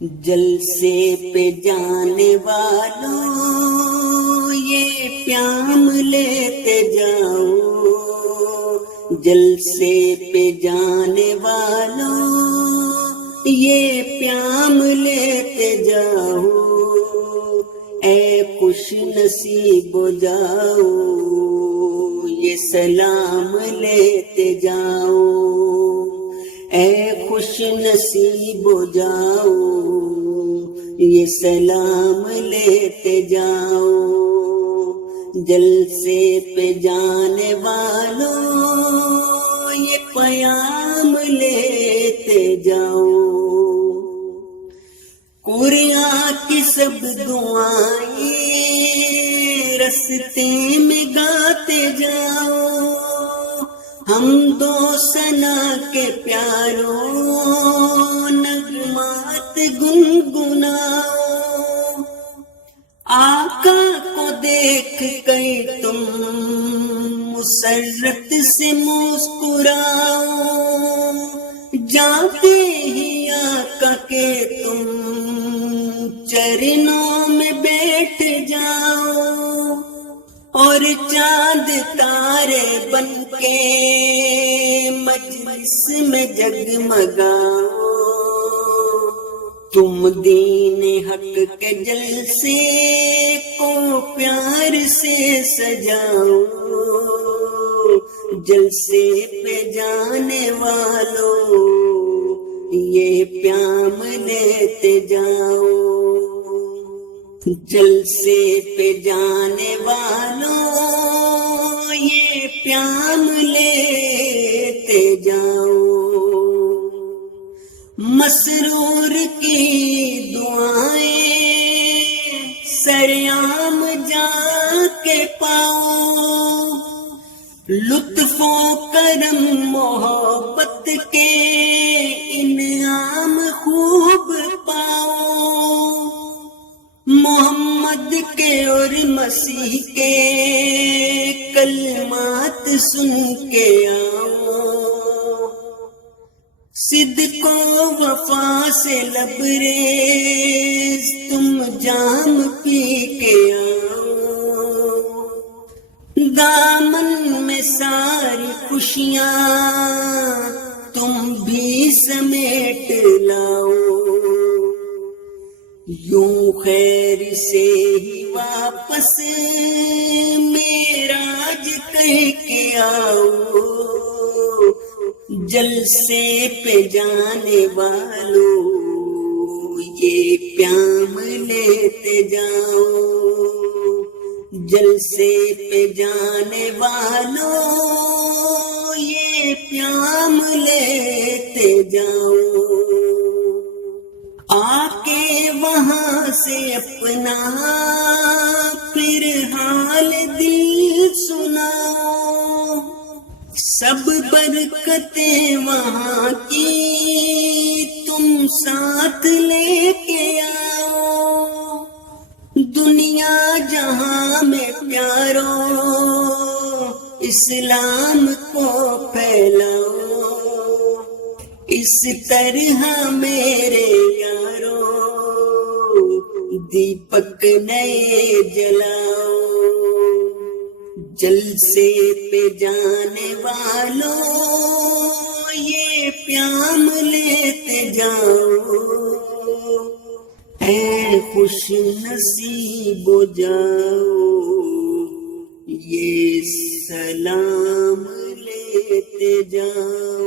جلسے پہ جانے والوں یہ پیام لیتے جاؤ، جلسے پہ جانے والوں یہ پیام لیتے جاؤ، اے خوش نصیب ہو جاؤ یہ سلام لیتے جاؤ، اے خوش نصیب ہو جاؤ یہ سلام لیتے جاؤ، جلسے پہ جانے والوں یہ پیام لیتے جاؤ، قرآن کی سب دعائیں رستے میں گاتے جاؤ، ہم دو ثنا کے پیاروں نغمات گنگناؤ، آقا کو دیکھ کر تم مسرت سے مسکراؤ، جاتے ہی آقا کے تم چرنوں میں بیٹھ جاؤ، اور چاند تارے بن کے مجلس میں جگمگاؤ، تم دین حق کے جلسے کو پیار سے سجاؤ، جلسے پہ جانے والوں یہ پیام لیتے جاؤ، جلسے پہ جانے والوں یہ پیام لیتے جاؤ، مسرور کی دعائیں سریام جا کے پاؤ، لطف و کرم محبت کے انعام خوب پاؤ، محمد کے اور مسیح کے کلمات سن کے آؤ، صدق و وفا سے لبریز تم جام پی کے آؤ، دامن میں ساری خوشیاں تم بھی سمیٹ لاؤ، یوں خیر سے ہی واپس معراج کر کے آؤ، جلسے پہ جانے والوں یہ پیام لیتے جاؤ، جلسے پہ جانے والوں یہ پیام لیتے جاؤ، آکے وہاں سے اپنا پھر حال دل سناؤ، سب برکتیں وہاں کی تم ساتھ لے کے آؤ، دنیا جہاں میں پیاروں اسلام کو پھیلاؤ، اس طرح میرے یاروں دیپک نئے جلاؤ، جلسے پہ جانے والوں یہ پیام لیتے جاؤ، اے خوش نصیب ہو جاؤ یہ سلام لیتے جاؤ۔